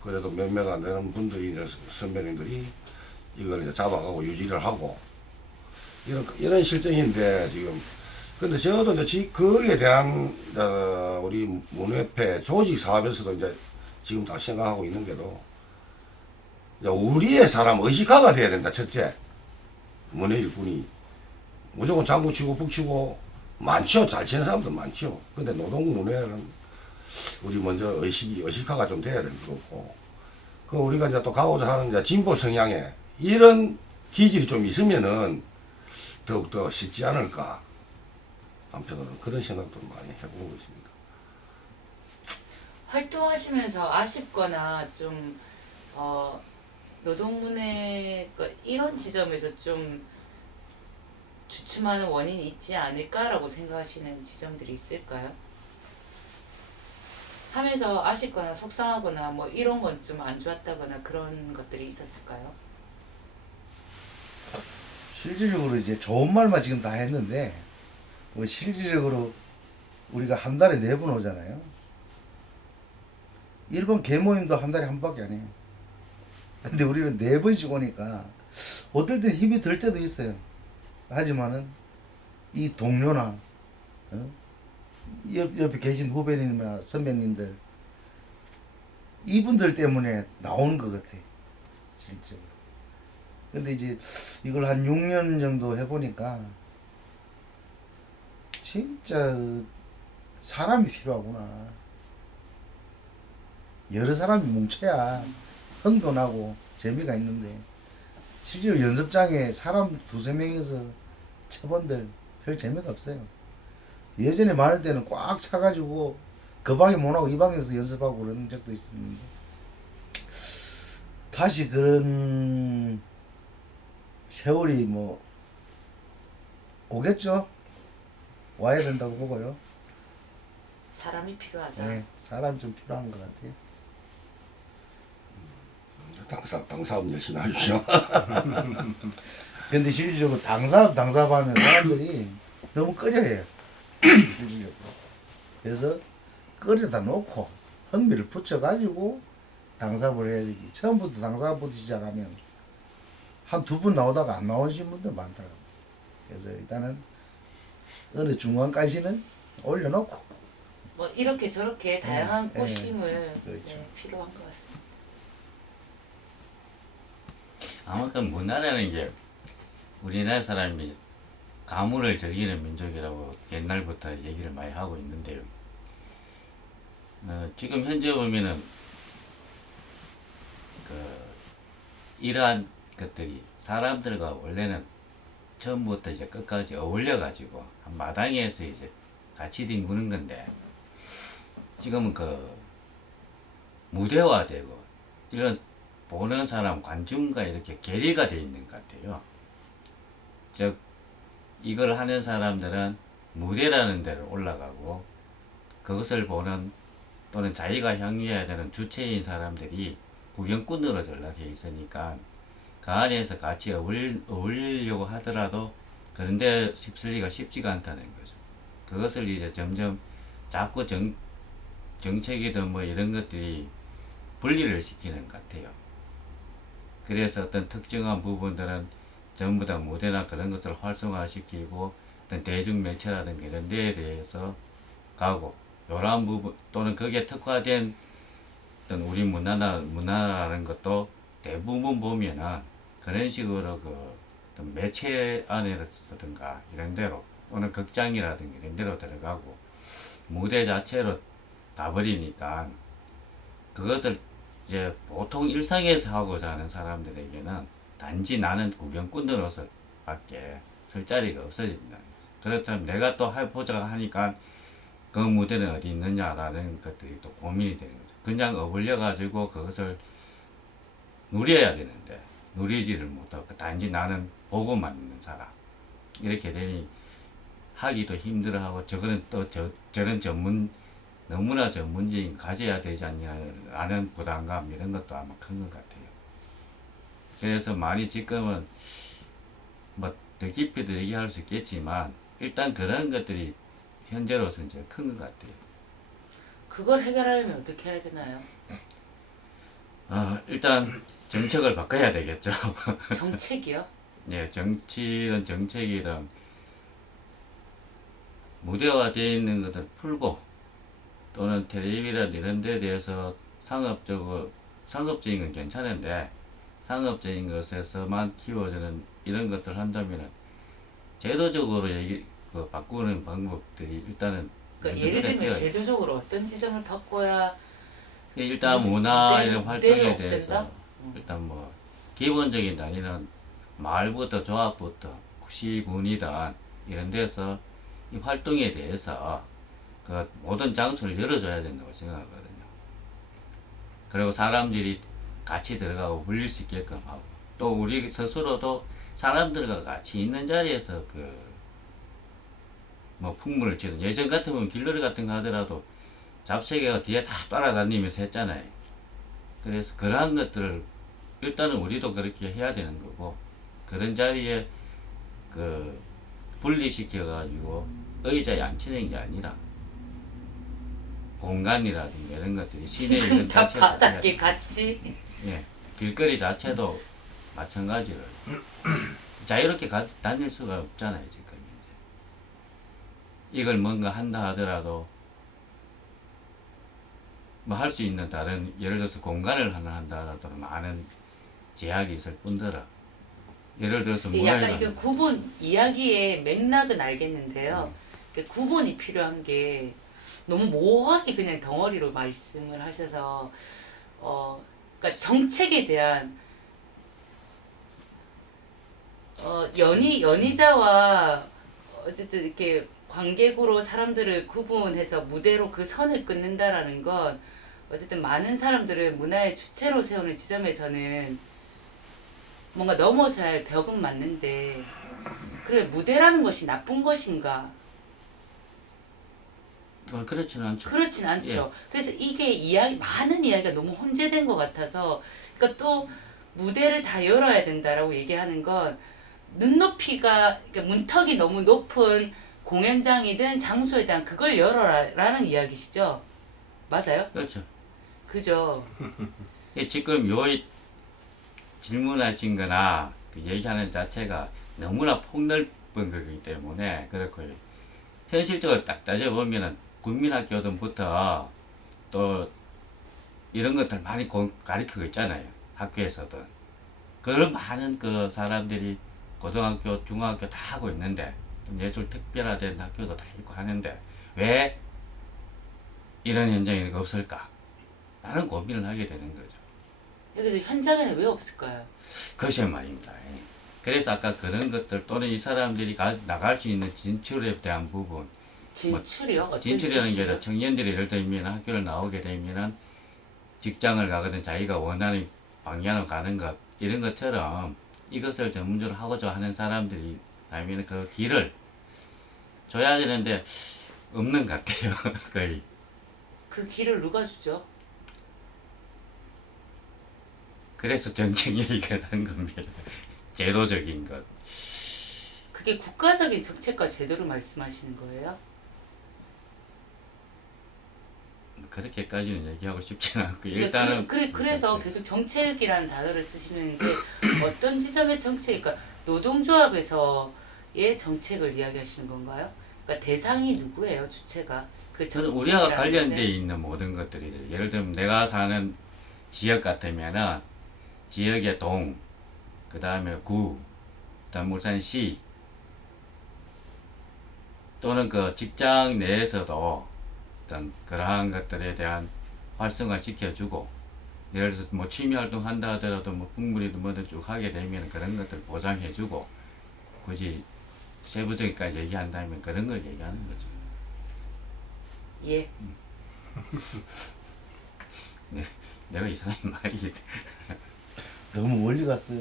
그래도 몇몇 안 되는 분들이 이제 선배님들이 이걸 이제 잡아가고 유지를 하고 이런 실정인데 지금 근데 저도 이제 거기에 대한 우리 문협회 조직 사업에서도 이제 지금 다 생각하고 있는 게도 이제 우리의 사람 의식화가 돼야 된다. 첫째 문회 일꾼이 무조건 장구 치고 북 치고 많죠. 잘 치는 사람들 많죠. 근데 노동 문회는 우리 먼저 의식화가 좀 돼야 되는 거고 그 우리가 이제 또 가고자 하는 이제 진보 성향에 이런 기질이 좀 있으면은 더욱더 쉽지 않을까. 한편으로는 그런 생각도 많이 해보고 있습니다. 활동하시면서 아쉽거나 좀 노동문의 이런 지점에서 좀 주춤하는 원인이 있지 않을까라고 생각하시는 지점들이 있을까요? 하면서 아쉽거나 속상하거나 뭐 이런 건 좀 안 좋았다거나 그런 것들이 있었을까요? 실질적으로 이제 좋은 말만 지금 다 했는데 뭐 실질적으로 우리가 한 달에 4번 오잖아요. 일본 개모임도 한 달에 한 번밖에 안 해요. 근데 우리는 4번씩 오니까 어떨 땐 힘이 들 때도 있어요. 하지만은 이 동료나 옆에 계신 후배님이나 선배님들 이분들 때문에 나오는 것 같아. 실제로. 근데 이제 이걸 한 6년 정도 해보니까 진짜 사람이 필요하구나. 여러 사람이 뭉쳐야 흥도 나고 재미가 있는데 실제로 연습장에 사람 2~3명이서 쳐본들 별 재미가 없어요. 예전에 많을 때는 꽉 차가지고 그 방에 못 하고 이 방에서 연습하고 그런 적도 있었는데 다시 그런 세월이 뭐 오겠죠? 와야 된다고 보고요. 사람이 필요하다. 네, 사람 좀 필요한 것 같아요. 당사업 열심히 하십시오. 근데 실질적으로 당사하면 사람들이 너무 꺼려해요. 실질적으로. 그래서 꺼려다 놓고 흥미를 붙여가지고 당사업을 해야 되지. 처음부터 당사업부터 시작하면 한 2분 나오다가 안 나오신 분들 많더라고요. 그래서 일단은 어느 중간까지는 올려놓고 뭐 이렇게 저렇게 다양한 네, 꽃심을 그렇죠. 네, 필요한 것 같습니다. 아마 그 문화라는 게 우리나라 사람이 가물을 즐기는 민족이라고 옛날부터 얘기를 많이 하고 있는데요. 지금 현재 보면은 이러한 것들이 사람들과 원래는 처음부터 이제 끝까지 어울려 가지고 한 마당에서 이제 같이 뒹구는 건데 지금은 무대화되고 이런 보는 사람 관중과 이렇게 괴리가 돼 있는 것 같아요. 즉 이걸 하는 사람들은 무대라는 데를 올라가고 그것을 보는 또는 자기가 향유해야 되는 주체인 사람들이 구경꾼으로 전락해 있으니까 그 안에서 같이 어울리려고 하더라도 그런데 휩쓸리기가 쉽지가 않다는 거죠. 그것을 이제 점점 자꾸 정책이든 뭐 이런 것들이 분리를 시키는 것 같아요. 그래서 어떤 특정한 부분들은 전부 다 무대나 그런 것들을 활성화시키고 어떤 대중매체라든가 이런 데에 대해서 가고 요런 부분 또는 거기에 특화된 어떤 우리 문화라는 것도 대부분 보면은 그런 식으로 그 어떤 매체 안에서든가 이런 데로 또는 극장이라든가 이런 데로 들어가고 무대 자체로 가버리니까 그것을 이제 보통 일상에서 하고자 하는 사람들에게는 단지 나는 구경꾼으로서 밖에 설 자리가 없어집니다. 그렇다면 내가 또 해보자 하니까 그 무대는 어디 있느냐라는 것들이 또 고민이 되는 거죠. 그냥 어울려 가지고 그것을 누려야 되는데 누리지를 못하고 단지 나는 보고만 있는 사람 이렇게 되니 하기도 힘들어하고 저거는 또 저런 너무나 전문적인 가져야 되지 않냐라는 부담감 이런 것도 아마 큰 것 같아요. 그래서 많이 지금은 뭐 더 깊이도 얘기할 수 있겠지만 일단 그런 것들이 현재로서는 제일 큰 것 같아요. 그걸 해결하려면 어떻게 해야 되나요? 일단 정책을 바꿔야 되겠죠. 정책이요? 예, 정치든 정책이든 무대화되어 있는 것들 풀고 또는 텔레비전 이런 데에 대해서 상업적인 건 괜찮은데 상업적인 것에서만 키워주는 이런 것들 한다면 제도적으로 바꾸는 방법들이 일단은 그러니까 예를 들면 제도적으로 어떤 지점을 바꿔야 일단 문화 이런 무대를 활동에 없앤다? 대해서 일단 뭐 기본적인 단위는 마을부터 조합부터 시군이든 이런 데서 이 활동에 대해서 그 모든 장소를 열어줘야 된다고 생각하거든요. 그리고 사람들이 같이 들어가고 물릴 수 있게끔 하고 또 우리 스스로도 사람들과 같이 있는 자리에서 뭐 풍물을 치든 예전 같으면 길놀이 같은 거 하더라도 잡새개가 뒤에 다 따라다니면서 했잖아요. 그래서 그러한 것들을 일단은 우리도 그렇게 해야 되는 거고 그런 자리에 분리시켜 가지고 의자에 앉히는 게 아니라 공간이라든가 이런 것들이 시내 이런 그럼 다 자체도 바닥에 같이 예, 길거리 자체도 마찬가지로 자유롭게 다닐 수가 없잖아요 지금 이제 이걸 뭔가 한다 하더라도 뭐 할 수 있는 다른 예를 들어서 공간을 하나 한다 하더라도 많은 제약이 있을 뿐더러 예를 들어서 약간 이게 구분 이야기의 맥락은 알겠는데요. 그 구분이 필요한 게 너무 모호하게 그냥 덩어리로 말씀을 하셔서 그러니까 정책에 대한 연희자와 어쨌든 이렇게 관객으로 사람들을 구분해서 무대로 그 선을 끊는다라는 건 어쨌든 많은 사람들을 문화의 주체로 세우는 지점에서는 뭔가 넘어서야 할 벽은 맞는데 그래 무대라는 것이 나쁜 것인가? 그렇지는 않죠. 그렇진 않죠. 그래서 이게 많은 이야기가 너무 혼재된 것 같아서 그러니까 또 무대를 다 열어야 된다라고 얘기하는 건 눈높이가 그러니까 문턱이 너무 높은 공연장이든 장소에 대한 그걸 열어라라는 이야기시죠. 맞아요? 그렇죠. 그죠. 지금 요 질문하신 거나 그 얘기하는 자체가 너무나 폭넓은 거기 때문에 그렇고 현실적으로 딱 따져보면은 국민학교든부터 또 이런 것들 많이 가르치고 있잖아요. 학교에서든. 그런 많은 그 사람들이 고등학교, 중학교 다 하고 있는데 예술 특별화된 학교도 다 있고 하는데 왜 이런 현장이 없을까? 라는 고민을 하게 되는 거죠. 여기서 현장에는 왜 없을까요? 그것이 말입니다. 그래서 아까 그런 것들 또는 이 사람들이 나갈 수 있는 진출에 대한 부분 진출이요? 어떤 진출이라는 게 진출이요? 아니라 청년들이 예를 들면 학교를 나오게 되면 직장을 가거든 자기가 원하는 방향으로 가는 것 이런 것처럼 이것을 전문적으로 하고자 하는 사람들이 아니면 그 길을 줘야 되는데 없는 것 같아요. 거의. 그 길을 누가 주죠? 그래서 정책 얘기를 한 겁니다. 제도적인 것. 그게 국가적인 정책과 제도를 말씀하시는 거예요? 그렇게까지는 얘기하고 싶지는 않고 일단은 그래서 정책. 계속 정책이라는 단어를 쓰시는 게 어떤 지점의 정책, 그러니까 노동조합에서의 정책을 이야기하시는 건가요? 그러니까 대상이 누구예요, 주체가? 그 저는 정책이라는 우리와 관련돼 것은? 있는 모든 것들이 예를 들면 내가 사는 지역 같으면은 지역의 동, 그 다음에 구, 그다음 울산시 또는 그 직장 내에서도 어떤 그러한 것들에 대한 활성화 시켜주고 예를 들어서 뭐 취미 활동 한다 하더라도 뭐 풍물이든 뭐든 쭉 하게 되면 그런 것들 보장해주고 굳이 세부적인까지 얘기한다면 그런 걸 얘기하는 거죠. 예. 네, 내가 이상하게 말이 너무 멀리 갔어요.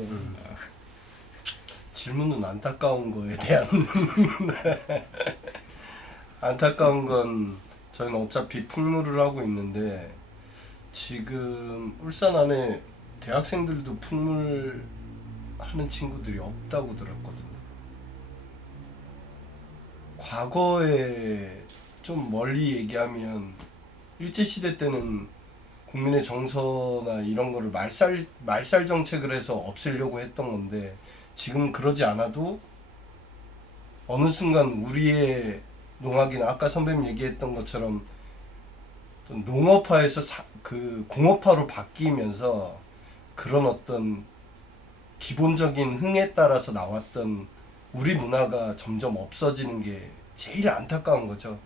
질문은 안타까운 거에 대한 안타까운 건 저희는 어차피 풍물을 하고 있는데 지금 울산 안에 대학생들도 풍물 하는 친구들이 없다고 들었거든요. 과거에 좀 멀리 얘기하면 일제시대 때는 국민의 정서나 이런 거를 말살 정책을 해서 없애려고 했던 건데 지금 그러지 않아도 어느 순간 우리의 농악이나 아까 선배님 얘기했던 것처럼 농업화에서 그 공업화로 바뀌면서 그런 어떤 기본적인 흥에 따라서 나왔던 우리 문화가 점점 없어지는 게 제일 안타까운 거죠.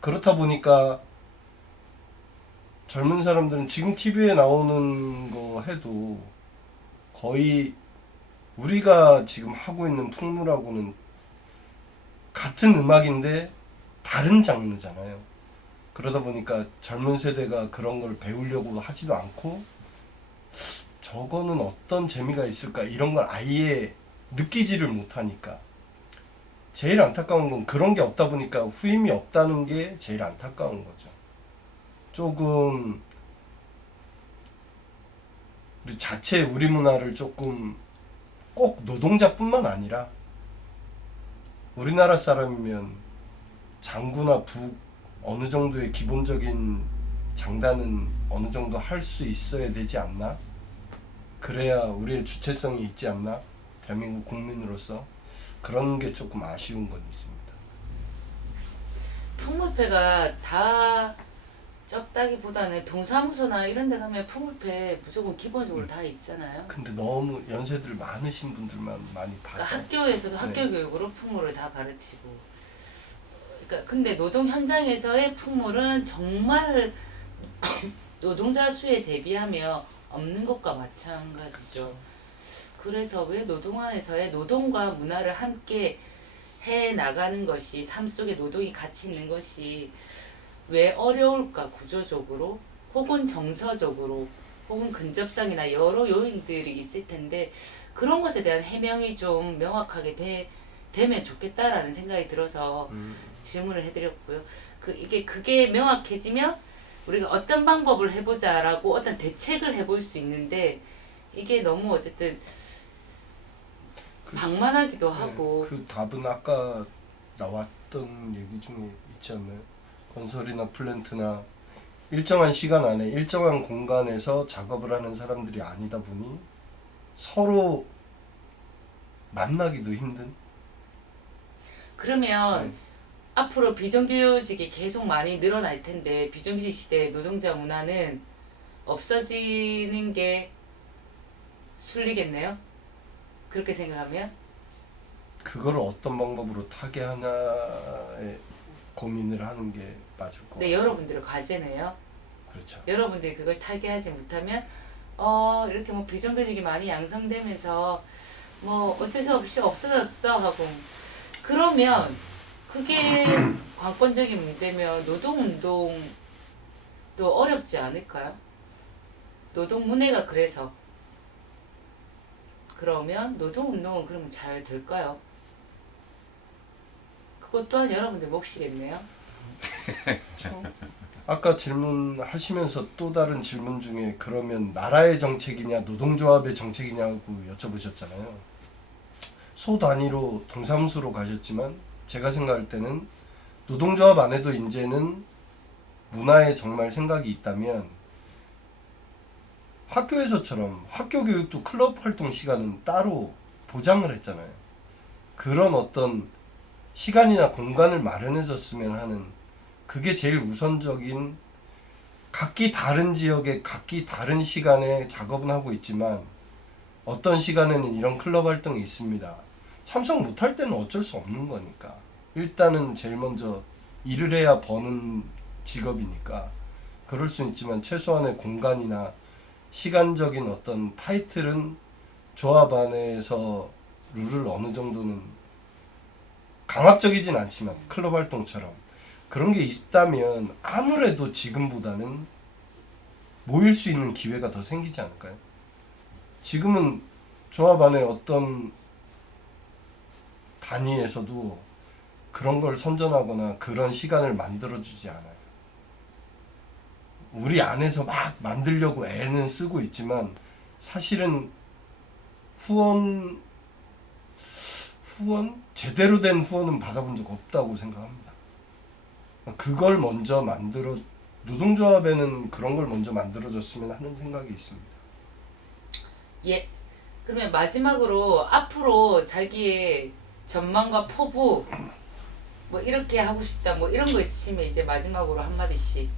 그렇다 보니까 젊은 사람들은 지금 TV에 나오는 거 해도 거의 우리가 지금 하고 있는 풍물하고는 같은 음악인데 다른 장르잖아요. 그러다 보니까 젊은 세대가 그런 걸 배우려고 하지도 않고 저거는 어떤 재미가 있을까 이런 걸 아예 느끼지를 못하니까 제일 안타까운 건 그런 게 없다 보니까 후임이 없다는 게 제일 안타까운 거죠. 조금 우리 문화를 조금 꼭 노동자뿐만 아니라 우리나라 사람이면 장구나 북 어느 정도의 기본적인 장단은 어느 정도 할 수 있어야 되지 않나? 그래야 우리의 주체성이 있지 않나? 대한민국 국민으로서 그런 게 조금 아쉬운 건 있습니다. 풍물패가 다 적다기보다는 동사무소나 이런 데 가면 풍물패 무조건 기본적으로 다 있잖아요. 근데 너무 연세들 많으신 분들만 많이 봐서 그러니까 학교에서도 네. 학교 교육으로 풍물을 다 가르치고. 그러니까 근데 노동 현장에서의 풍물은 정말 노동자 수에 대비하며 없는 것과 마찬가지죠. 그래서 왜 노동안에서의 노동과 문화를 함께 해 나가는 것이 삶 속에 노동이 같이 있는 것이 왜 어려울까 구조적으로 혹은 정서적으로 혹은 근접성이나 여러 요인들이 있을 텐데 그런 것에 대한 해명이 좀 명확하게 되면 좋겠다라는 생각이 들어서 질문을 해드렸고요. 그게 명확해지면 우리가 어떤 방법을 해보자라고 어떤 대책을 해볼 수 있는데 이게 너무 어쨌든 방만하기도 하고 그 답은 아까 나왔던 얘기 중에 있지 않나요? 건설이나 플랜트나 일정한 시간 안에 일정한 공간에서 작업을 하는 사람들이 아니다 보니 서로 만나기도 힘든. 그러면 네. 앞으로 비정규직이 계속 많이 늘어날 텐데 비정규직 시대의 노동자 문화는 없어지는 게 순리겠네요? 그렇게 생각하면? 그거를 어떤 방법으로 타개하나에 고민을 하는 게 맞을 것 네, 같습니다. 여러분들의 과제네요. 그렇죠. 여러분들이 그걸 타개하지 못하면 이렇게 뭐 비정규직이 많이 양성되면서 뭐 어쩔 수 없이 없어졌어 하고 그러면 그게 관건적인 문제면 노동운동도 어렵지 않을까요? 노동문화가 그래서 그러면 노동운동은 그러면 잘 될까요? 그것 또한 여러분들 몫이겠네요. 아까 질문하시면서 또 다른 질문 중에 그러면 나라의 정책이냐 노동조합의 정책이냐고 여쭤보셨잖아요. 소 단위로 동사무소로 가셨지만 제가 생각할 때는 노동조합 안에도 이제는 문화에 정말 생각이 있다면 학교에서처럼 학교 교육도 클럽 활동 시간은 따로 보장을 했잖아요. 그런 어떤 시간이나 공간을 마련해 줬으면 하는, 그게 제일 우선적인, 각기 다른 지역에 각기 다른 시간에 작업은 하고 있지만 어떤 시간에는 이런 클럽 활동이 있습니다. 참석 못할 때는 어쩔 수 없는 거니까 일단은 제일 먼저 일을 해야 버는 직업이니까 그럴 수 있지만 최소한의 공간이나 시간적인 어떤 타이틀은 조합 안에서 룰을 어느 정도는 강압적이진 않지만 클럽 활동처럼 그런 게 있다면 아무래도 지금보다는 모일 수 있는 기회가 더 생기지 않을까요? 지금은 조합 안에 어떤 단위에서도 그런 걸 선전하거나 그런 시간을 만들어주지 않아요. 우리 안에서 막 만들려고 애는 쓰고 있지만 사실은 후원 제대로 된 후원은 받아본 적 없다고 생각합니다. 그걸 먼저 노동조합에는 그런 걸 먼저 만들어줬으면 하는 생각이 있습니다. 예. 그러면 마지막으로 앞으로 자기의 전망과 포부 뭐 이렇게 하고 싶다 뭐 이런 거 있으시면 이제 마지막으로 한마디씩.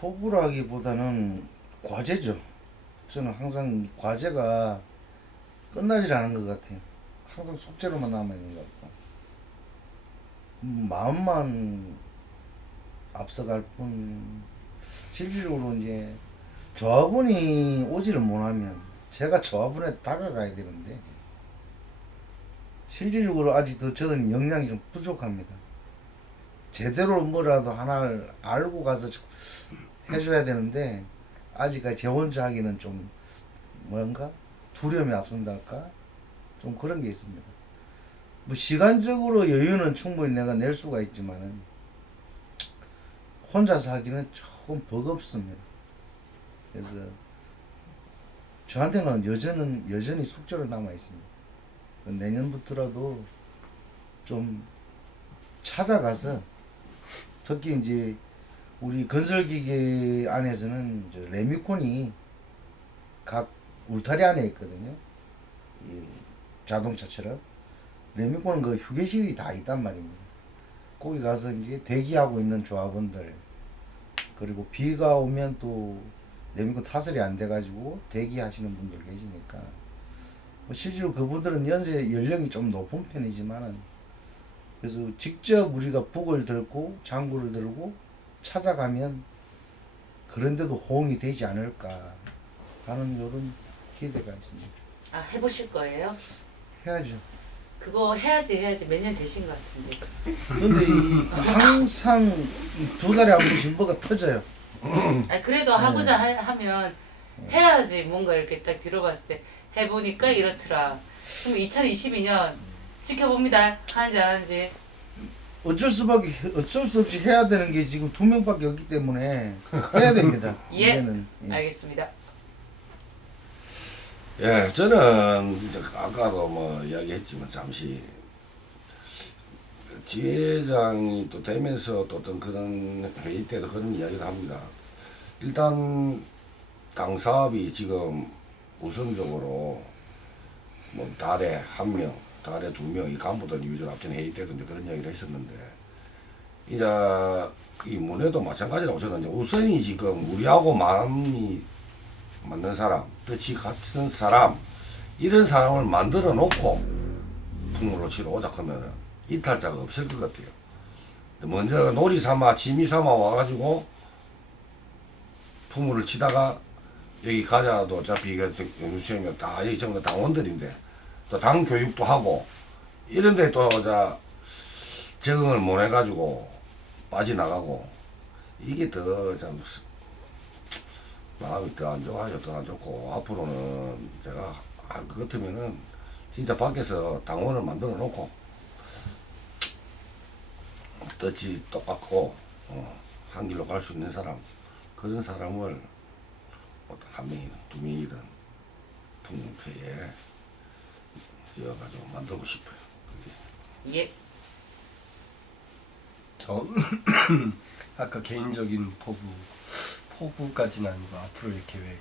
포부라기보다는 과제죠. 저는 항상 과제가 끝나질 않은 것 같아요. 항상 숙제로만 남아있는 것 같고 마음만 앞서갈 뿐 실질적으로 이제 조합원이 오지를 못하면 제가 조합원에 다가가야 되는데 실질적으로 아직도 저는 역량이 좀 부족합니다. 제대로 뭐라도 하나를 알고 가서 해줘야 되는데 아직까지 제 혼자 하기는 좀 뭔가 두려움이 앞선달까 좀 그런 게 있습니다. 뭐 시간적으로 여유는 충분히 내가 낼 수가 있지만은 혼자서 하기는 조금 버겁습니다. 그래서 저한테는 여전히 숙제로 남아 있습니다. 내년부터라도 좀 찾아가서 특히 이제 우리 건설기계 안에서는 저 레미콘이 각 울타리 안에 있거든요. 이 자동차처럼 레미콘은 그 휴게실이 다 있단 말입니다. 거기 가서 이제 대기하고 있는 조합원들 그리고 비가 오면 또 레미콘 타설이 안 돼가지고 대기하시는 분들 계시니까 뭐 실제로 그분들은 연령이 좀 높은 편이지만은 그래서 직접 우리가 북을 들고 장구를 들고 찾아가면 그런데도 호응이 되지 않을까 하는 이런 기대가 있습니다. 아 해보실 거예요? 해야죠. 그거 해야지 몇 년 되신 것 같은데. 근데 항상 두 달에 한 번씩 뭐가 터져요. 아 그래도 하고자 하면 해야지 뭔가 이렇게 딱 들어봤을 때 해보니까 이렇더라. 그럼 2022년 지켜봅니다. 하는지 안 하는지. 어쩔 수 없이 해야 되는 게 지금 2명밖에 없기 때문에 해야 됩니다. 예. 이제는. 알겠습니다. 예, 저는 이제 아까도 뭐 이야기했지만 잠시 지회장이 또 되면서 또 어떤 그런 회의 때도 그런 이야기를 합니다. 일단 당 사업이 지금 우선적으로 뭐 달에 1명, 달에 2명 이 간부들 위주로 앞전 회의 때도 이제 그런 이야기를 했었는데 이제 이 문제도 마찬가지라고 저는 이제 우선이 지금 우리하고 마음이 맞는 사람, 뜻이 같은 사람 이런 사람을 만들어 놓고 풍물로 치러 오자 하면은 이탈자가 없을 것 같아요. 먼저 놀이 삼아 취미 삼아 와가지고 풍물을 치다가 여기 가자도 어차피 이거 연수시험이 다 여기 전부 다 당원들인데 또 당 교육도 하고 이런데 또 적응을 못 해가지고 빠져나가고 이게 더 참 마음이 더 안 좋아요. 더 안 좋고 앞으로는 제가 그 같으면은 진짜 밖에서 당원을 만들어 놓고 뜻이 똑같고 한 길로 갈 수 있는 사람, 그런 사람을 한 명이든 두 명이든 풍패에 이어가지고 만들고 싶어요. 그게. 예. 전 아까 개인적인 포부까지는 아니고 앞으로의 계획.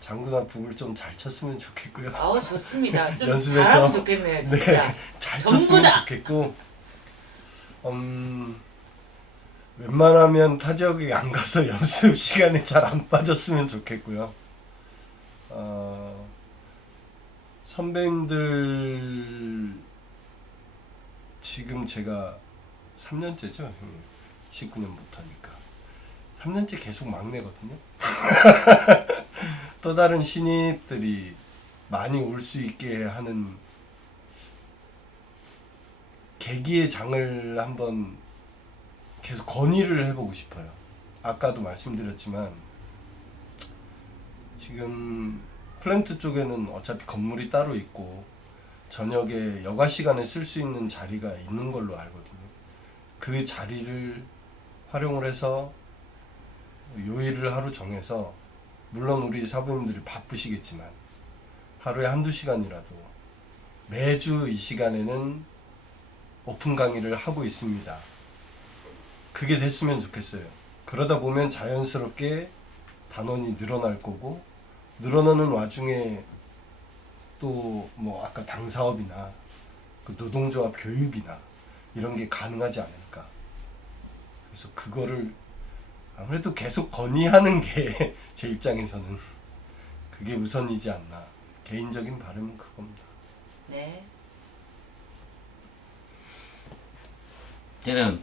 장군아 북을 좀 잘 쳤으면 좋겠고요. 아우 좋습니다. 좀 연습해서. 잘하면 좋겠네요, 진짜. 네, 잘 전부 쳤으면 다. 좋겠고, 웬만하면 타 지역에 안 가서 연습 시간에 잘 안 빠졌으면 좋겠고요. 선배님들 지금 제가 3년째죠, 형님. 19년 못하니까 3년째 계속 막내거든요. 또 다른 신입들이 많이 올 수 있게 하는 계기의 장을 한번 계속 건의를 해보고 싶어요. 아까도 말씀드렸지만 지금 플랜트 쪽에는 어차피 건물이 따로 있고 저녁에 여가 시간에 쓸 수 있는 자리가 있는 걸로 알거든요. 그 자리를 활용을 해서 요일을 하루 정해서, 물론 우리 사부님들이 바쁘시겠지만 하루에 한두 시간이라도 매주 이 시간에는 오픈 강의를 하고 있습니다. 그게 됐으면 좋겠어요. 그러다 보면 자연스럽게 단원이 늘어날 거고, 늘어나는 와중에 또 뭐 아까 당사업이나 그 노동조합 교육이나 이런 게 가능하지 않을까. 그래서 그거를 아무래도 계속 건의하는 게 제 입장에서는 그게 우선이지 않나. 개인적인 바람은 그겁니다. 네. 저는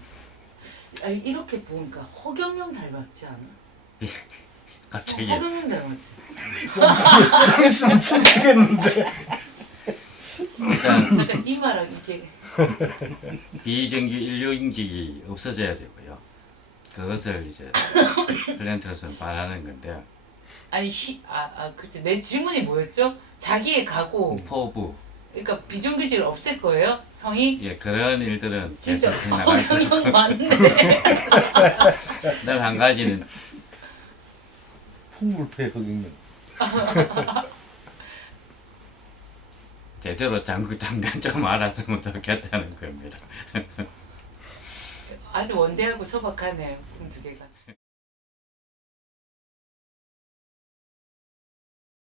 아니, 이렇게 보니까 허경영 닮았지 않아? 갑자기 허경영 닮았지. 좀 있으면 춤추겠는데. 일단 잠깐 이마랑 이게 비정규 인력인직이 없어져야 되고요. 그것을 이제 플랜트로서는 바라는 건데, 아니 그렇죠. 내 질문이 뭐였죠? 자기의 각오. 포부, 그러니까 비정규직을 없앨 거예요, 형이? 예, 그런 일들은 진짜 계속 해나갈 거예요. 허경영 맞네. 그다음 한 가지는 풍물패 허경영. 제대로 장단 좀 알았으면 좋겠다는 겁니다. 아주 원대하고 소박하네요, 두 개가.